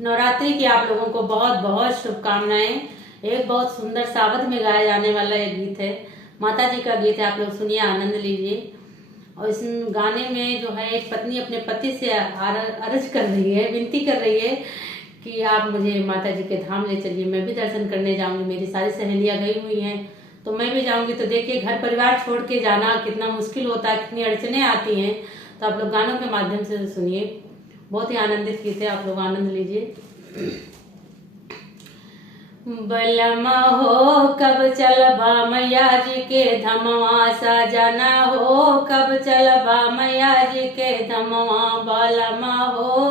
नवरात्रि की आप लोगों को बहुत बहुत शुभकामनाएं। एक बहुत सुंदर सावध में गाया जाने वाला एक गीत है, माता जी का गीत है। आप लोग सुनिए, आनंद लीजिए। और इस गाने में जो है, एक पत्नी अपने पति से अर्ज कर रही है, विनती कर रही है कि आप मुझे माता जी के धाम ले चलिए, मैं भी दर्शन करने जाऊंगी। मेरी सारी सहेलियां गई हुई हैं तो मैं भी जाऊंगी। तो देखिए, घर परिवार छोड़ के जाना कितना मुश्किल होता है, कितनी अड़चने आती हैं। तो आप लोग गानों के माध्यम से सुनिए, बहुत ही आनंदित गीत है, आप लोग आनंद लीजिए। बलमा हो कब चलबा मैया जी के धमवा, सजना हो कब चलबा मैया जी के धमवा, बलमा हो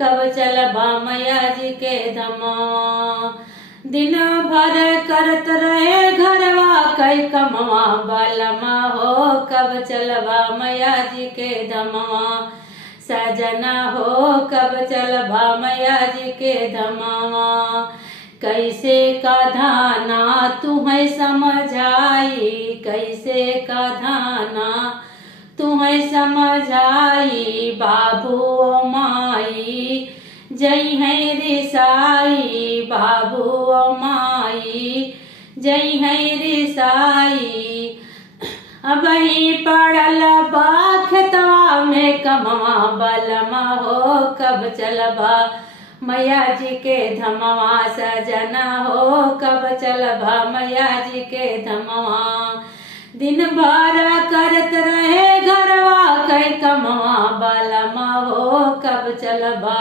कब चलबा मैया जी के धमवा। दिन भर करत रहे घरवा कई कमवा, बलमा हो कब चलबा मैया जी के धमवा, सजना हो कब चलबा मैया जी के धमवा। कैसे का धाना तुम्हें समझाई, कैसे का धाना तुम्हें समझाई, बाबू ओ माई जय है रिसाई, बाबू ओ माई जय है रिसाई। अब ही पड़ल बा खेतवा में कमवा, बलमा हो कब चलबा मैया जी के धमवा, सजना हो कब चलबा मैया जी के धमवा। दिन भर करत रहे घरवा कई कमवा, बलमा हो कब चलबा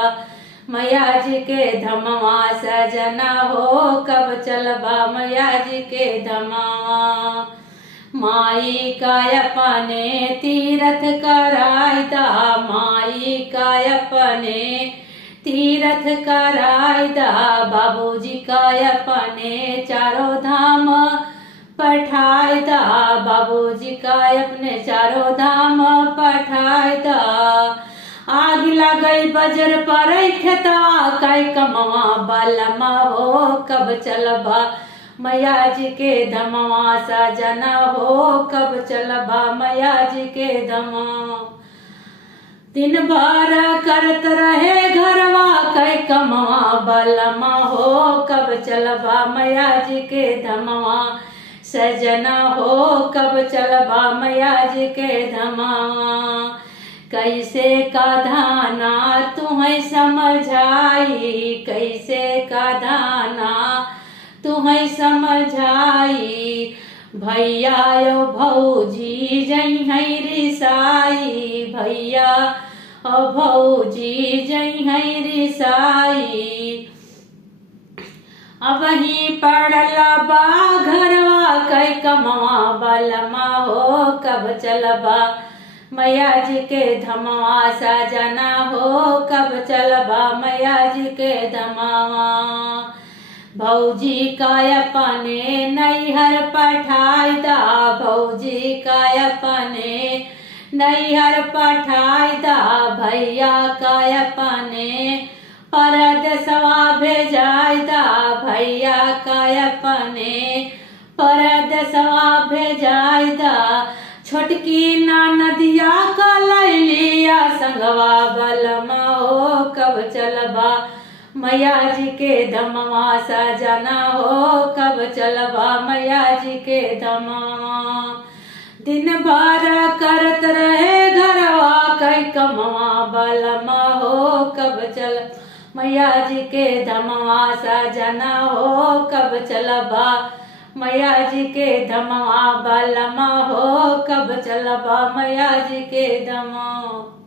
मैया जी के धमवा, सजना हो कब चलबा मैया जी के धमवा। माई का अपने तीरथ करायदा, माई का अपने तीरथ करायदा, बाबूजी का अपने चारों धाम पठायदा, बाबूजी का अपने चारों धाम पठायदा। आग लगई बजर पर खेतवा कई कमवा, बलमा हो कब चलबा मैया जी के धमवा, सजना हो कब चलबा मैया जी के धमवा। दिन भर करत रहे घरवा कई कमवा, बलमा हो कब चलबा मैया जी के धमवा, सजना हो कब चलबा मैया जी के धमवा। कैसे का धाना तुम्हें समझाई, कैसे का धाना तुम्हें समझाई, भैया यो भौजी जय है रिसाई, भैया ओ भौजी जय है रिसाई। अब ही पड़ला बा घरवा कई कमवा, बलमा हो कब चलबा मैया जी के धमवा, सजना हो कब चलबा मैया जी के धमवा। भौजी का अपने नैहर पठायदा, भौजी का अपने नैहर पठायदा, भैया का अपने परदेसवा भेजायदा, भैया का अपने परदेसवा भेजायदा। छोटकी नदिया का लैलिया संगवा, बलमा हो कब चलबा मैया जी के धमवा, सजना हो कब चलबा मैया जी के धमवा। दिन भर करत रहे घरवा कई कमवा, बलमा हो कब चल मैया जी के धमवा, सजना हो कब चलबा मैया जी के धमवा, बलमा हो कब चलबा मैया जी के धमवा।